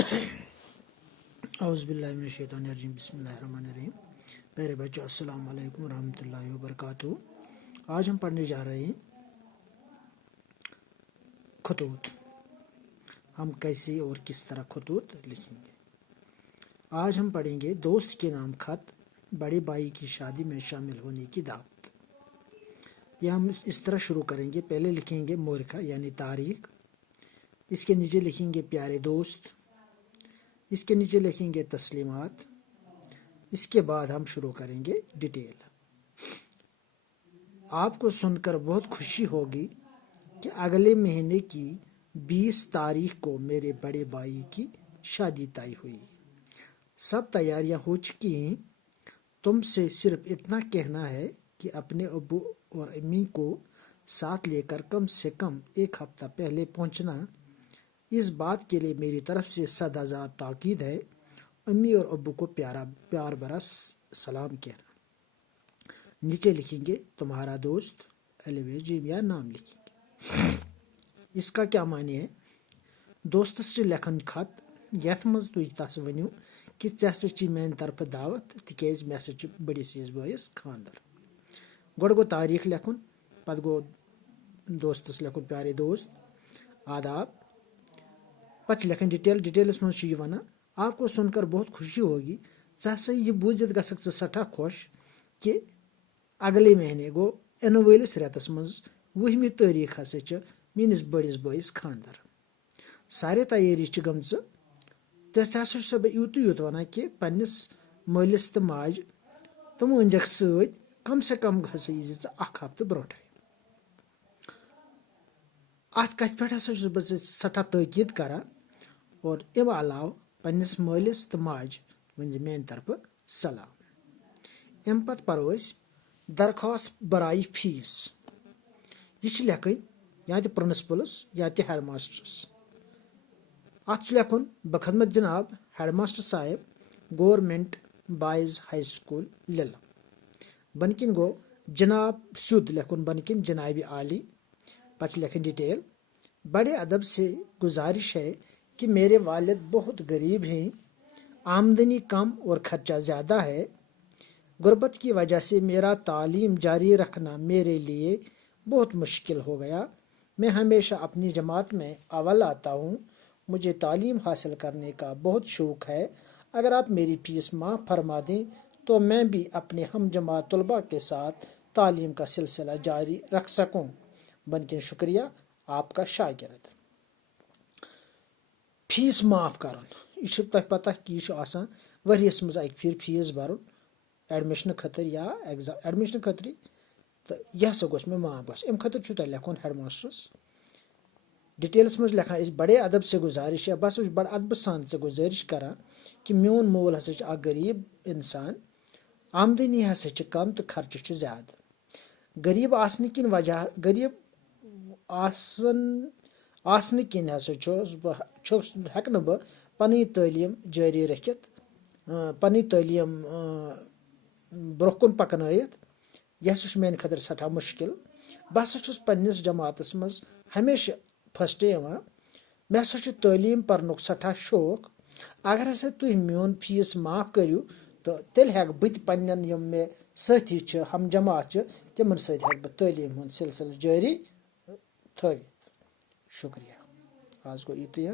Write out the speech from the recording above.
اعوذ باللہ من الشیطان الرجیم بسم اللہ الرحمن الرحیم. پیارے بچوں، السلام علیکم ورحمۃ اللہ وبرکاتہ. آج ہم پڑھنے جا رہے ہیں خطوط. ہم کیسے اور کس طرح خطوط لکھیں گے. آج ہم پڑھیں گے دوست کے نام خط، بڑے بھائی کی شادی میں شامل ہونے کی دعوت. یہ ہم اس طرح شروع کریں گے. پہلے لکھیں گے مورخہ یعنی تاریخ، اس کے نیچے لکھیں گے پیارے دوست، اس کے نیچے لکھیں گے تسلیمات، اس کے بعد ہم شروع کریں گے ڈیٹیل. آپ کو سن کر بہت خوشی ہوگی کہ اگلے مہینے کی 20 تاریخ کو میرے بڑے بھائی کی شادی طے ہوئی. سب تیاریاں ہو چکی ہیں. تم سے صرف اتنا کہنا ہے کہ اپنے ابو اور امی کو ساتھ لے کر کم سے کم ایک ہفتہ پہلے پہنچنا. اس بات کے لیے میری طرف سے صد ہزار تاکید ہے. امی اور ابو کو پیار بھرا سلام کہنا. نیچے لکھیں گے تمہارا دوست جیم یا نام لکھیں گے. اس کا کیا معنی ہے؟ دوست سے لکھن خط یتھ مز تُہۍ تس ؤنِو کہ ژےٚ ہسا چھی میانہِ طرفہٕ دعوت تِکیازِ مےٚ ہسا چھُ بٔڑِس عیٖز بٲیِس خاندر. گۄڈٕ گوٚو تاریخ لٮ۪کھُن، پتہٕ گوٚو دوستس لٮ۪کھُن پیارے دوست آداب، پتہٕ چھِ لٮ۪کھٕنۍ ڈِٹیل. ڈِٹیلس منٛز چھُ یہِ وَنان آپ کو سن کر بہت خوشی ہوگی. ژٕ ہسا یہِ بوٗزِتھ گژھکھ ژٕ سٮ۪ٹھاہ خۄش کہِ اگلے مہینے گوٚو یِنہٕ وٲلِس رٮ۪تس منٛز 20مہِ تٲریٖخ ہسا چھِ میٲنِس بٔڑِس بٲیِس خاندر. سارے تیٲری چھِ گٔمژٕ. تہٕ ژےٚ ہسا چھُسے بہٕ یوٗتٕے یوت وَنان کہِ پننِس مٲلِس تہٕ ماجہِ تِم أنزٮ۪کھ سۭتۍ. کم سے کم ہسا یی زِ ژٕ اکھ ہفتہٕ برونٛٹھے. اتھ کتھِ پٮ۪ٹھ ہسا چھُس بہٕ ژےٚ سٮ۪ٹھاہ تٲکیٖد کران. اور امہِ علاوٕ پننِس مٲلِس تہٕ ماجہِ ؤنۍ زِ میانہِ طرفہٕ سلام. امہِ پتہٕ پرو أسۍ درخواست برایہِ فیٖس. یہِ چھِ لیکھٕنۍ یا تہِ پرنسپلس یا تہِ ہیڈ ماسٹرس. اتھ چھُ لیکھُن بخدمت جناب ہیڈ ماسٹر صاحب گورمنٹ بایز ہائی سکول لِلہٕ. بۄنہٕ کِنۍ گوٚو جناب سیوٚد لیکھُن بۄنہٕ کِنۍ جنابِ عالی. پتہٕ چھِ لیکھٕنۍ ڈیٹیل. بڑے ادب سے گزارش ہے کہ میرے والد بہت غریب ہیں، آمدنی کم اور خرچہ زیادہ ہے. غربت کی وجہ سے میرا تعلیم جاری رکھنا میرے لیے بہت مشکل ہو گیا. میں ہمیشہ اپنی جماعت میں اول آتا ہوں. مجھے تعلیم حاصل کرنے کا بہت شوق ہے. اگر آپ میری فیس معاف فرما دیں تو میں بھی اپنے ہم جماعت طلباء کے ساتھ تعلیم کا سلسلہ جاری رکھ سکوں. بنکن شکریہ آپ کا شاگرد. فیس معاف کرن یہ چھُ تۄہہِ پتہ کہ یہ چھُ آسان ؤریس منٛز اکہِ پھِرِ فیس برُن ایڈمِشن خٲطرٕ یا ایڈمِشن خٲطرٕ. تہٕ یہِ ہسا گوٚژھ مےٚ معاف گژھُن. امہِ خٲطرٕ چھُو تۄہہِ لیکھُن ہیڈ ماسٹرس. ڈِٹیلس منٛز لیکھان أسۍ بڑے ادب سے گزارش ہے. بہٕ ہسا چھُس بڑٕ ادبہٕ سان ژےٚ گُزٲرِش کران کہِ میون مول ہسا چھُ اکھ غریٖب انسان. آمدنی ہسا چھِ کم تہٕ خرچہٕ چھُ زیادٕ. غریٖب آسنہٕ کِنۍ غریٖب آسنہٕ کِنۍ ہسا ہٮ۪کہٕ نہٕ بہٕ پنٕنۍ تعلیٖم جٲری رٔکھِتھ، پنٕنۍ تعلیٖم برونٛہہ کُن پکنٲیِتھ. یہِ ہسا چھُ میانہِ خٲطرٕ سٮ۪ٹھاہ مُشکِل. بہٕ ہسا چھُس پننِس جماعتس منٛز ہمیشہ فسٹے یِوان. مےٚ ہسا چھُ تعلیٖم پرنُک سٮ۪ٹھاہ شوق. اگر ہسا تُہۍ میون فیس معاف کٔرِو تہٕ تیٚلہِ ہٮ۪کہٕ بہٕ تہِ پننٮ۪ن یِم مےٚ سٲتھی چھِ ہم جماعت چھِ تِمن سۭتۍ ہٮ۪کہٕ بہٕ تعلیٖم ہُنٛد سلسلہٕ جٲری تھٲوِتھ. شُکریہ. آز گوٚو یُتُے.